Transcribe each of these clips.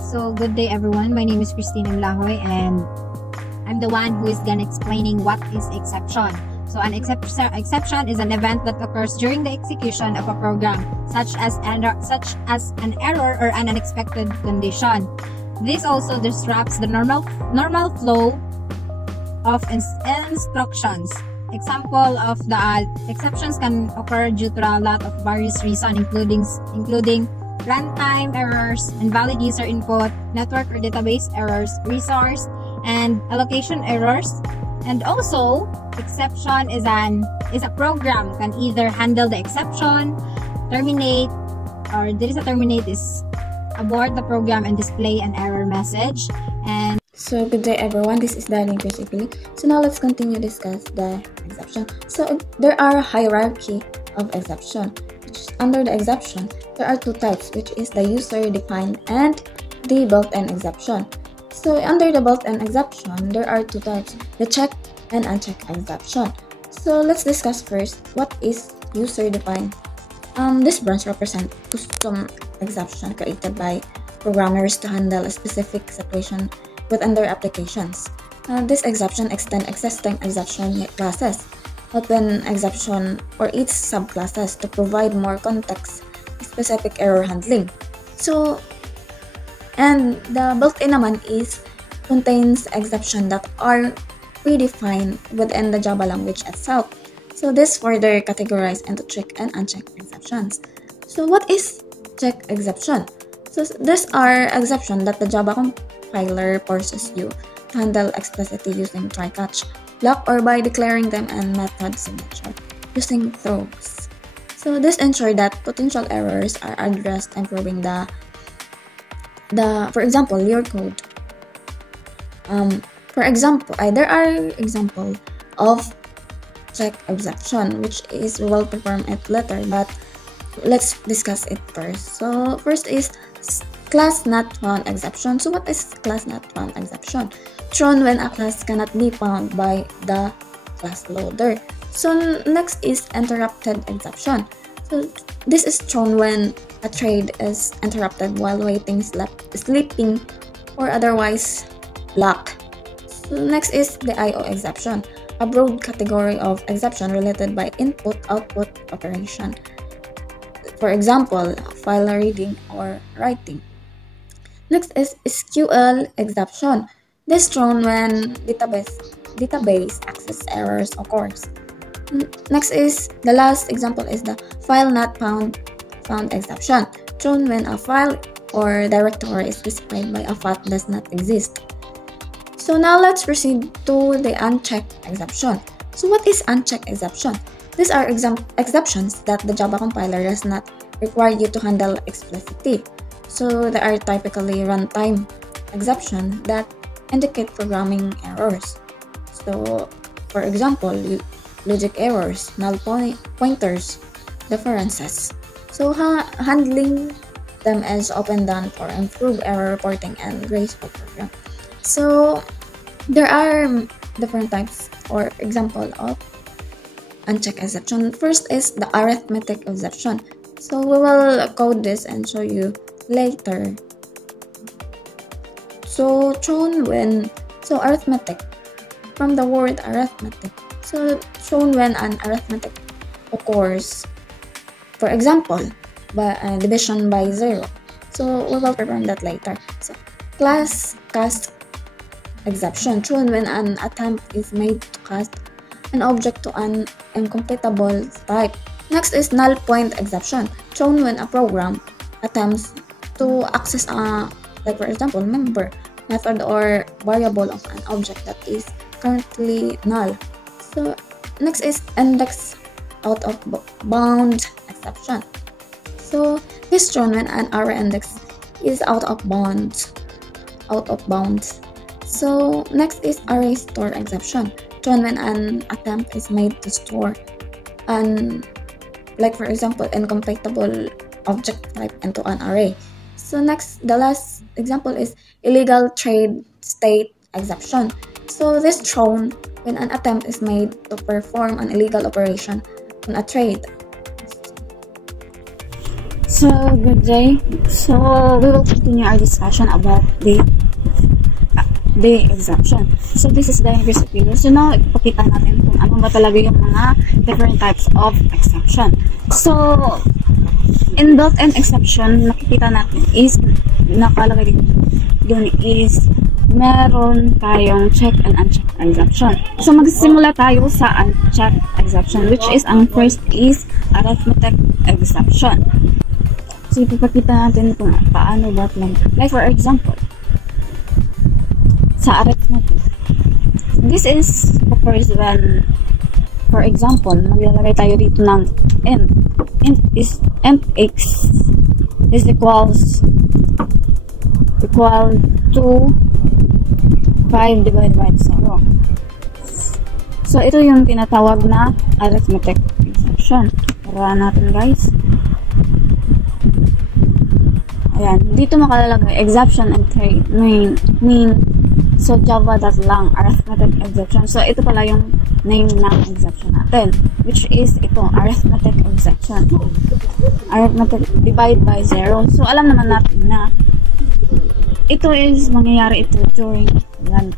So good day everyone, my name is Christine Mlahoy and I'm the one who is gonna explaining what is exception. So an exception is an event that occurs during the execution of a program, such as an error or an unexpected condition. This also disrupts the normal flow of instructions. Example of the exceptions can occur due to a lot of various reasons, including runtime errors, invalid user input, network or database errors, resource and allocation errors. And also, exception is a program can either handle the exception, terminate, or there is a terminate is abort the program and display an error message. And so good day everyone, this is Darling basically. So now let's continue to discuss the exception. So there are a hierarchy of exception. Under the exception, there are two types, which is the user-defined and the built-in exception. So under the built-in exception, there are two types, the checked and unchecked exception. So let's discuss first what is user-defined. This branch represents custom exception created by programmers to handle a specific situation within their applications. This exception extends existing exception classes, open exception or each subclasses to provide more context-specific error handling. So, and the built-in naman contains exception that are predefined within the Java language itself. So this further categorized into checked and unchecked exceptions. So what is checked exception? So these are exceptions that the Java compiler forces you to handle explicitly using try-catch block or by declaring them in method signature using throws. So this ensures that potential errors are addressed, improving for example, your code. For example, there are examples of check exception, which is we will perform it later, but let's discuss it first. So first is class not found exception. So what is class not found exception? Thrown when a class cannot be found by the class loader. So next is interrupted exception. So this is thrown when a trade is interrupted while waiting, sleeping, or otherwise blocked. So next is the IO exception, a broad category of exception related by input-output operation. For example, file reading or writing. Next is SQL exception. This thrown when database access errors occurs. Next is the last example is the file not found exception, thrown when a file or directory is specified by a path does not exist. So now let's proceed to the unchecked exception. So what is unchecked exception? These are exceptions that the Java compiler does not require you to handle explicitly. So they are typically runtime exceptions that indicate programming errors. So for example, logic errors, null pointers, differences. So handling them is often done for improved error reporting and graceful program. So there are different types or example of unchecked exception. First is the arithmetic exception. So we will code this and show you later. So arithmetic, from the word arithmetic. So shown when an arithmetic occurs, for example, by division by 0. So we will perform that later. So class cast exception, shown when an attempt is made to cast an object to an incompatible type. Next is null point exception, shown when a program attempts to access like for example, member, method, or variable of an object that is currently null. So next is index out of bounds exception. So this shown when an array index is out of bounds. So next is array store exception, shown when an attempt is made to store an, like for example, incompatible object type into an array. So next, the last example is illegal trade state exception. So this thrown when an attempt is made to perform an illegal operation on a trade. So, good day. So, we will continue our discussion about the exception. So, this is the inverse opinion. So, now, ipapakita natin kung ano ba talaga yung mga different types of exception. So, in built-in exception, nakikita natin is, nakalagay dun is, meron tayong check and unchecked exception. So, magsisimula tayo sa unchecked exception, which is, ang first is arithmetic exception. So, ipapakita natin kung paano ba lang. Like, for example, sa arithmetic, this is occurs when, for example, maglalagay tayo dito ng int x is equal to 5 divided by 0. So, ito yung tinatawag na arithmetic exception. Para natin, guys. Ayan, dito makalalagay exception and mean. So, java.lang arithmetic exception. So, ito pala yung name ng exception natin, which is ito, arithmetic exception. Arithmetic divide by 0. So, alam naman natin na ito is mangyayari ito during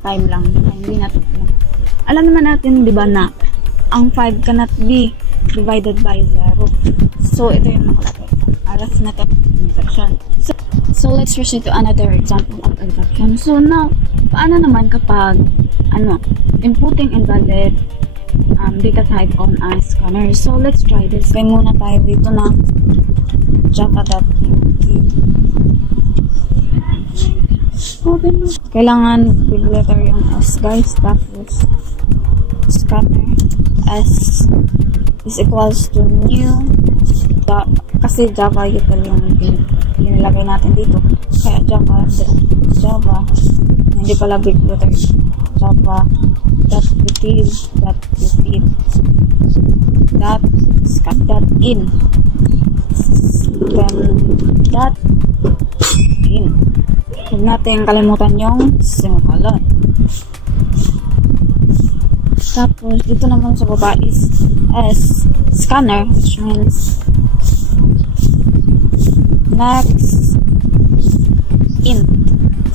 time lang. Hindi natin alam. Alam naman natin, di ba, na ang 5 cannot be divided by 0. So, ito yung nakalagay. Arithmetic exception. So, let's proceed to another example of exception. So, now, paano naman kapag, inputting invalid data type on a scanner? So, let's try this. Kaya muna tayo dito na java.qt. Kailangan big letter yung S, guys. Tapos, scanner S is equals to new. Kasi Java util yung inilagay natin dito. Kaya Java, hindi pala big letter. Java.util .in then .in. Huwag natin kalimutan yung semicolon. Tapos, dito naman sa baba is S scanner, which means next int.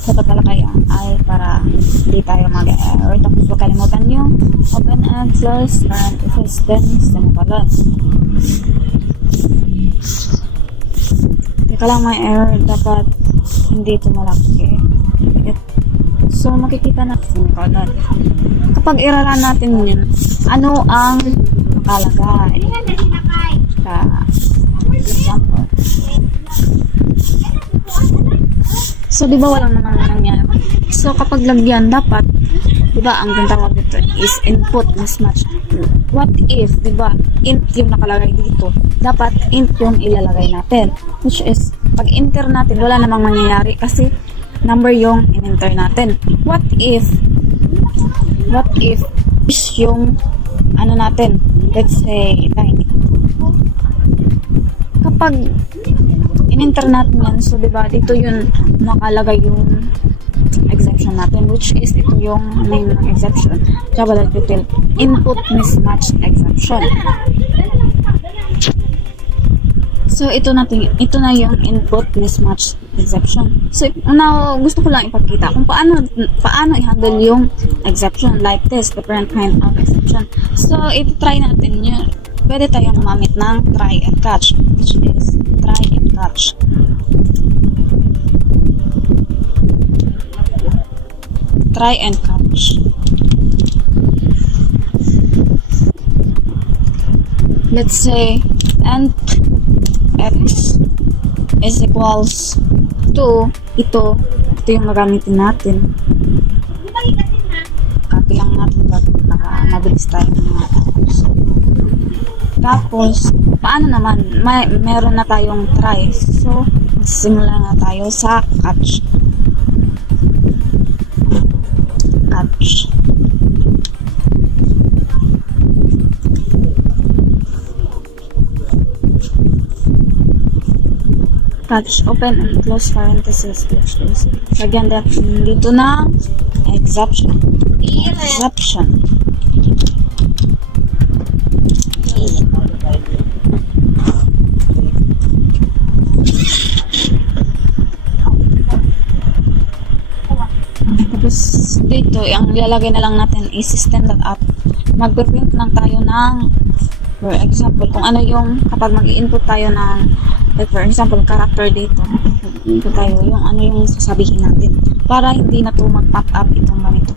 Dapat talakay ang I para hindi tayo mag-error. Tapos, huwag kalimutan yung open and close parenthesis, then semicolon. Teka lang, may error. Dapat hindi ito malaki. So, makikita natin semicolon. Kapag i-run natin yun, ano ang nakalagay? Example. So, di ba walang naman nangyari? So, kapag lagyan, dapat, di ba, ang tawag dito is input mismatch. What if, di ba, int yung nakalagay dito, dapat int yung ilalagay natin. Which is, pag enter natin, wala namang mangyayari kasi number yung in-enter natin. What if is yung natin, let's say 9. Kapag in-enter natin yan, so diba dito yun nakalagay yung exception natin, which is ito yung name ng exception, java.util input mismatch exception. So, ito na yung input mismatch exception. So, now, gusto ko lang ipakita kung paano i-handle yung exception like this, different kind of exception. So, ito-try natin yun. Pwede tayong gumamit ng try and catch, which is try and catch. Try and catch. Let's say, int x is equals to ito yung magamitin natin. Copy lang natin para mabilis tayo tapos paano naman meron na tayong try, so simula na tayo sa catch. Catch, open and close parenthesis, which is lagyan natin dito ng exception. dito, ang ilalagay na lang natin is system.out. Magpiprint lang tayo ng, for example, kung ano yung, kapag mag-input tayo ng, like for example, character dito, input tayo yung ano yung sasabihin natin. Para hindi na to mag-pop up itong ganito.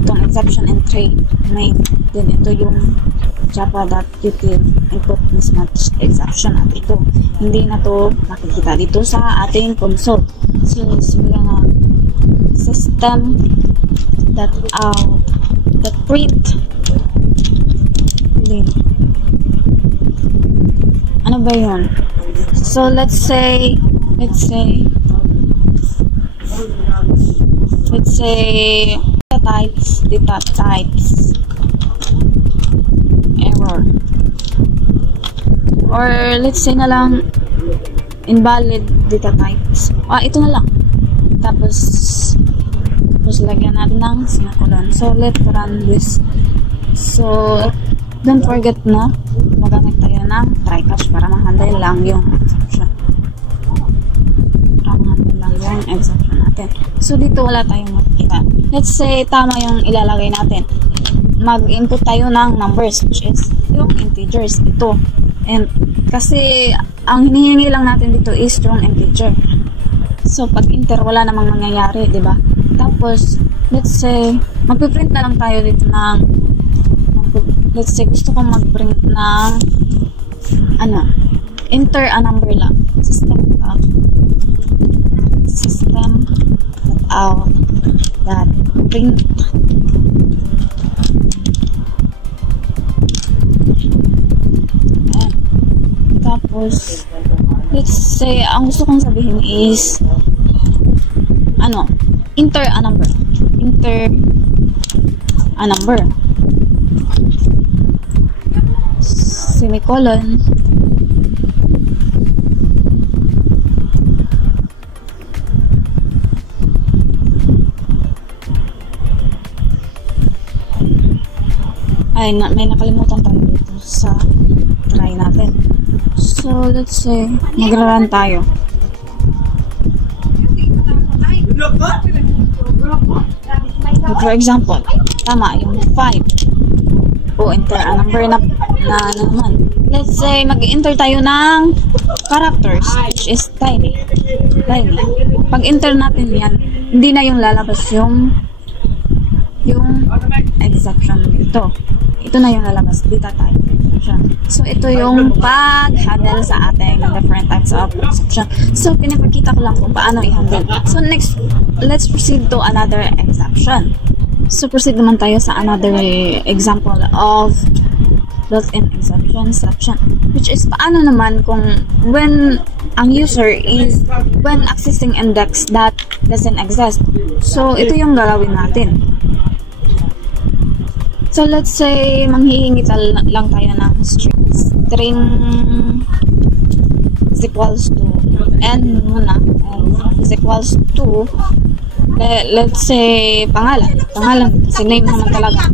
Itong exception and trade name. Then ito yung java.util input mismatch exception at ito. Hindi na to makikita dito sa ating console. So, simulan na system.out.print ano ba yun? So, let's say data types error, or let's say na lang invalid data types. Ito na lang. Tapos lagyan natin ng semicolon. So, let's run this. So, don't forget na magamit tayo ng try catch para ma-handle lang yung exception. Natin. So, dito wala tayong makikita. Let's say, tama yung ilalagay natin. Mag-input tayo ng numbers, which is yung integers. Ito. And, kasi, ang hinihingi lang natin dito is yung integer. So, pag enter, wala namang mangyayari, diba? Tapos, let's say, magpiprint na lang tayo dito ng, let's say, gusto kong mag-print ng, enter a number lang. System.out.print tapos let's say ang gusto kong sabihin is enter a number semicolon may nakalimutan tayo dito sa try natin. So, let's say, magra-run tayo. For example, tama yung 5. Enter a number na naman. Let's say, mag-enter tayo ng characters, which is tiny. Pag enter natin yan, hindi na yung lalabas yung exception dito. Ito na yung lalabas, data type exception. So, ito yung pag-handle sa ating different types of exception. So, pinapakita ko lang kung paano i-handle. So, next, let's proceed to another exception. So, proceed naman tayo sa another example of built-in exception, which is paano naman kung when ang user is when accessing index that doesn't exist. So, ito yung gagawin natin. So, let's say, manghihingi lang tayo ng string is equals to n muna, is equals to let's say, pangalan kasi name naman talaga.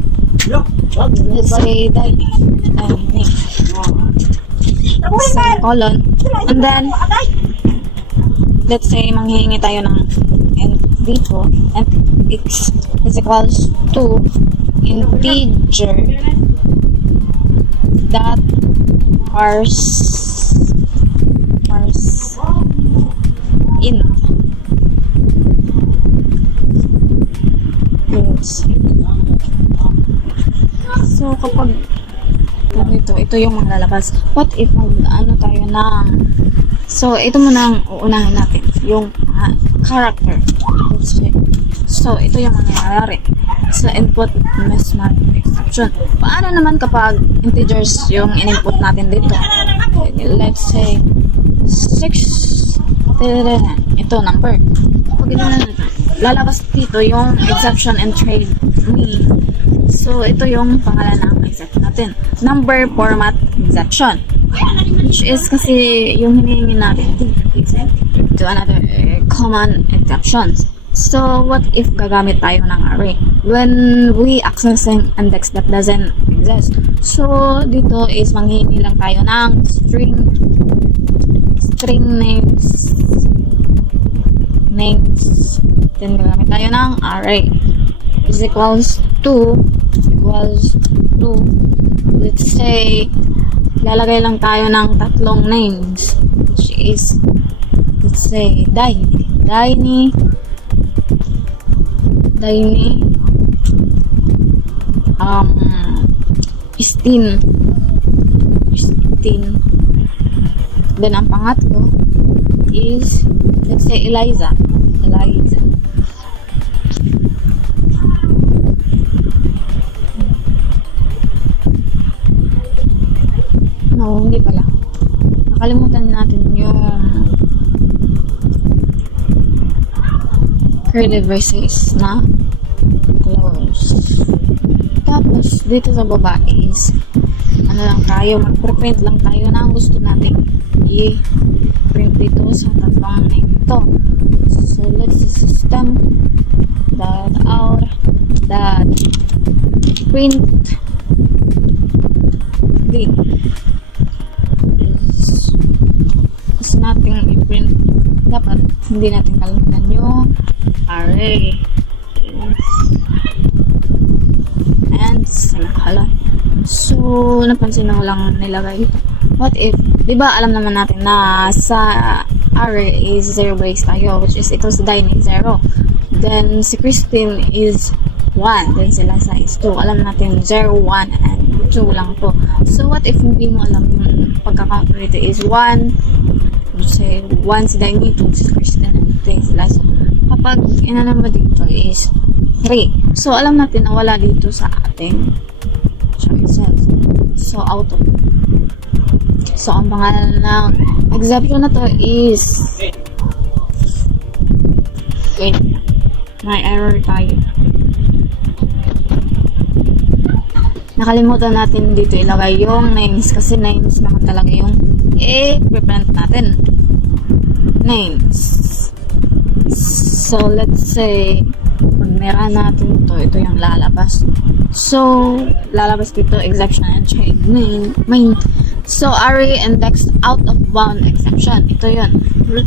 Let's say, name semicolon, and then let's say, manghihingi tayo ng n dito, and x is equals to integer that parse int. So, kapag ito yung maglalabas. What if tayo ng so, ito muna ang uunahin natin, yung character. So, ito yung mangyayari. So, input mismatch exception. Paano naman kapag integers yung in-input natin dito? Let's say 6. Ito, number. Pag lalabas dito yung exception and trade me. So, ito yung pangalan ng exception natin. Number format exception. Which is kasi yung hinihingi natin to another common exceptions. So, what if gagamit tayo ng array when we accessing index that doesn't exist? So, dito is manghihingi lang tayo ng string names. Then, gagamit tayo ng array. is equals to, let's say, lalagay lang tayo ng tatlong names, which is, let's say, Daini, Christine. Then ang pangatlo is, let's say, Eliza. No, hindi pala. Nakalimutan natin yung curly braces na close. Tapos, dito sa baba is, ano lang tayo, mag-print lang tayo na ang gusto natin i-print dito sa tatlong name ito. So, let's see system .out .print is natin i-print. Dapat hindi natin kalimutan yung array and semicolon. So, napansin mo lang nilagay. What if, di ba alam naman natin na sa array is 0 base tayo, which is ito si Daini 0. Then, si Christine is 1. Then, sila sa is 2. Alam natin 0, 1, and 2 lang to. So, what if hindi mo alam yung pagkaka-calculate is 1, let's say 1 si Daini, 2 si Christine, and 3 sila. So, kapag inanam mo dito is 3. So, alam natin na wala dito sa ating choices. So, auto. So, ang pangalan ng exception na to is wait, may error tayo. Nakalimutan natin dito ilagay yung names kasi names naman talaga yung i-print natin. Names. So, let's say pag meron natin ito yung lalabas. So, lalabas dito exception and child main. So, array index out of bound exception. Ito yun.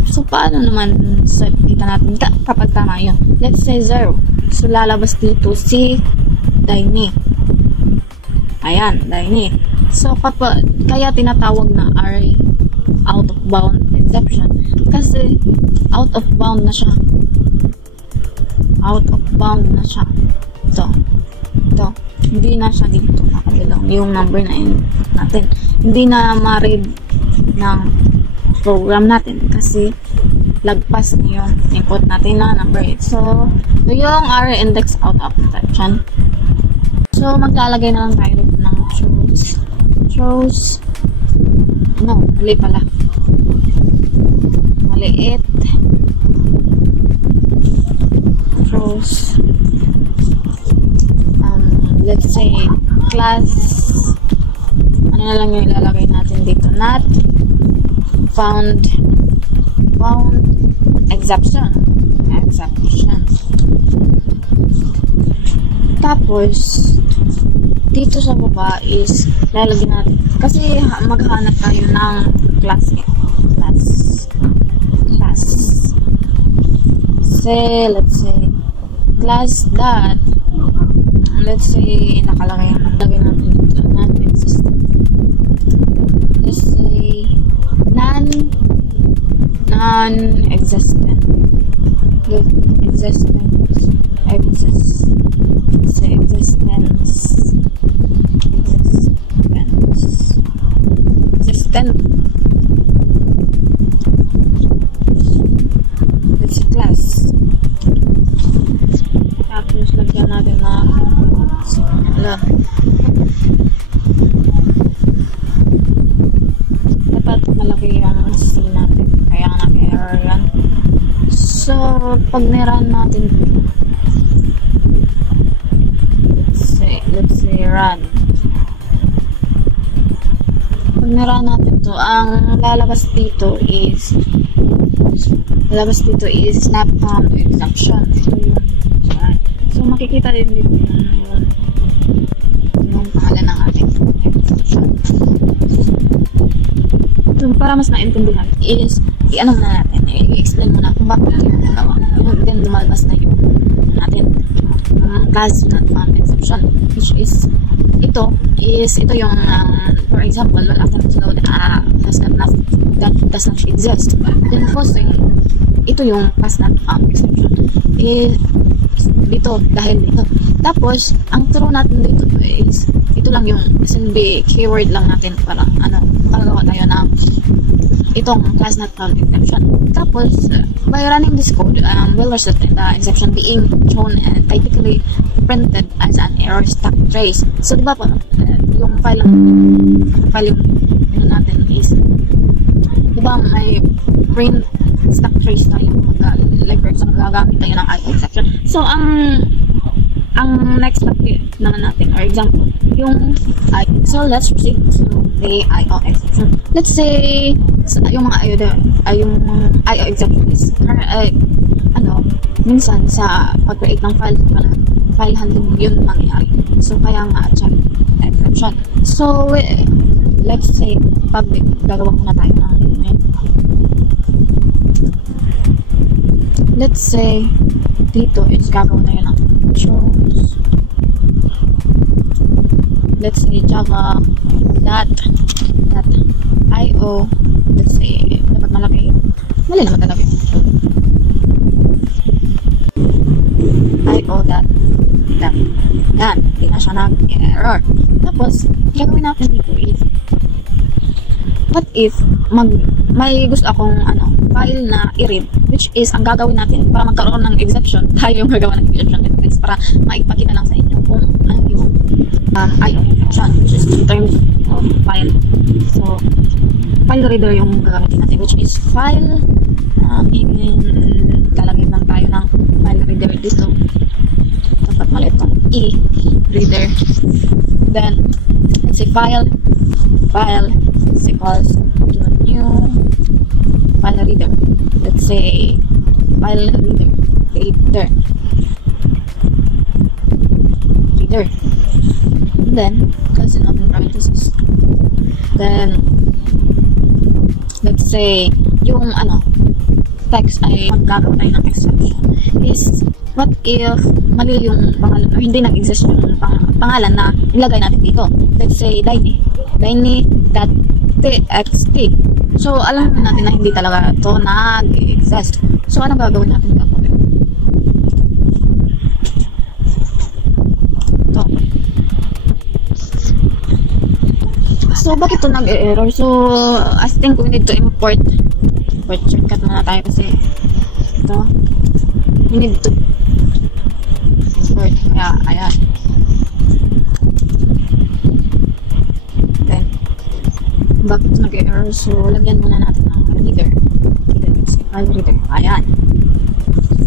So, paano naman kita natin kapag tama yun? Let's say 0. So, lalabas dito si Daini. Ayan, Daini. So, kaya tinatawag na array out of bound exception. Kasi, out of bound na siya. Ito. Hindi na siya dito nakabilang yung number na input natin. Hindi na ma-read ng program natin kasi lagpas na yung input natin na number 8. So, ito yung array index out of exception. So, maglalagay na lang tayo dito ng choose. No, mali pala. Maliit. Choose. Let's say, class, ano na lang yung ilalagay natin dito, not found exception. Tapos, dito sa baba is, lalagyan natin, kasi maghanap tayo ng class. Say, let's say, class dot, let's say, nakalagay natin dito, non-existent. Let's say, non-existent. Existent. Let's say, class. Tapos, lagyan natin na dapat malaki yung C natin, kaya na-error yan. So, pag niran natin let's say run. Pag niran natin to, ang lalabas dito is not found exception. Ito yun. So, makikita din dito yung pangalan ng ating exception. So, para mas naintindihan is, i-ano na natin, i-explain muna kung bakit natin yung dalawa. Then, lumalabas na yung natin. class not found exception, which is ito yung for example, wala kang load class that does not exist. Then posting, ito yung class not found exception. Dito, dahil dito. Tapos, ang throw natin dito is, ito lang yung SNB keyword lang natin para makagawa tayo ng itong class not found exception. Tapos, by running this code, we'll result in the exception being shown and typically printed as an error stack trace. So, diba po, yung file yung natin is, diba may print stack trace tayo, like for example, gagamit tayo ng IO exception. So, ang next step naman natin, or example, yung so let's proceed to the IO exception. Let's say, yung mga yung IO exception is, minsan sa pag-create ng file handling yun mangyayari. So, kaya nga, check exception. So, let's say, public, gagawa muna tayo ng let's say, dito is gagawin tayo ng shows. Let's say, java .io. Let's say, dapat malaki. Mali naman talaga. IO yan, hindi na siya nag-error. Tapos, gagawin natin dito is, what if may gusto akong file na i-read, which is ang gagawin natin para magkaroon ng exception, tayo yung gagawa ng exception text para maipakita lang sa inyo kung ano yung IO exception, which is in terms of file. So, file reader yung gagamitin natin, which is file, lalagay lang tayo ng file reader dito. Dapat mali itong e-reader. Then, let's say file is equals to a new file reader. Let's say file reader. Then, close it open parentheses. Then, let's say yung text ay maggagawa tayo ng exception is, what if mali yung pangalan or hindi nag-exist yung pangalan na ilagay natin dito. Let's say Dainy.txt. So, alam natin na hindi talaga ito nag-exist. So, ano gagawin natin gagawin? Ito. So, bakit ito nag-error? So, I think we need to import shortcut muna tayo kasi ito. We need to import. Kaya, ayan. Then, bakit ito nag-error? So, lagyan muna natin ng reader. File reader. Ayan.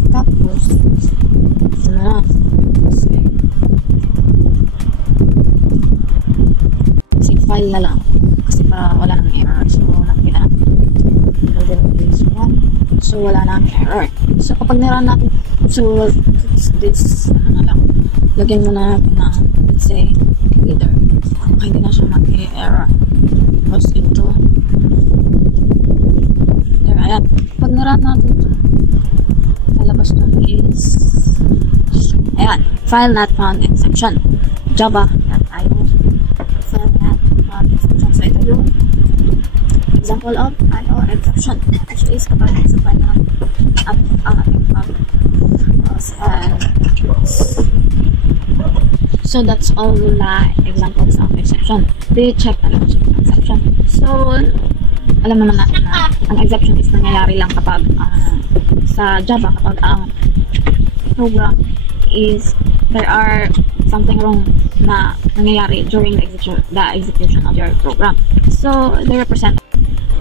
Tapos, ito na. Kasi file na lang. Kasi para wala nang error. So, nakikita natin. So, wala nang error. So, kapag nirun natin, so, this, lang. Lagyan muna natin na, let's say, reader. Hindi na siya mag-error. Tapos, ito. There, ayan. Pag nirun natin ito, lalabas doon is, ayan, file not found exception. Java.io. File not found exception. So, ito yung example of IO exception. Actually, is kapag sa file na ang ating so, that's all the examples of exception. They check ang exception. So, alam naman natin na ang exception is nangyayari lang kapag sa Java, kapag ang program is there are something wrong na nangyayari during the execution of your program. So, they represent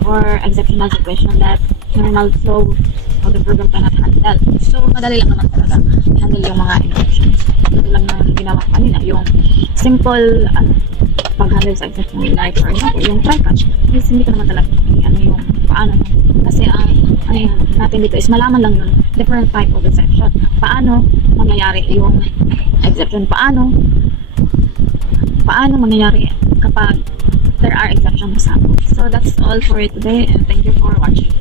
or exceptional situation that normal flow of the program cannot handle. So, madali lang naman talaga i-handle yung mga exceptions. Ito lang naman ginawa kanina, yung simple pag-handle sa exception. Like, for example, yung try catch. Is hindi ko naman talaga yung paano. Kasi natin dito is malaman lang yung different type of exception. Paano mangyayari yung exception? Paano mangyayari kapag there are exceptions sa. So, that's all for today and thank you for watching.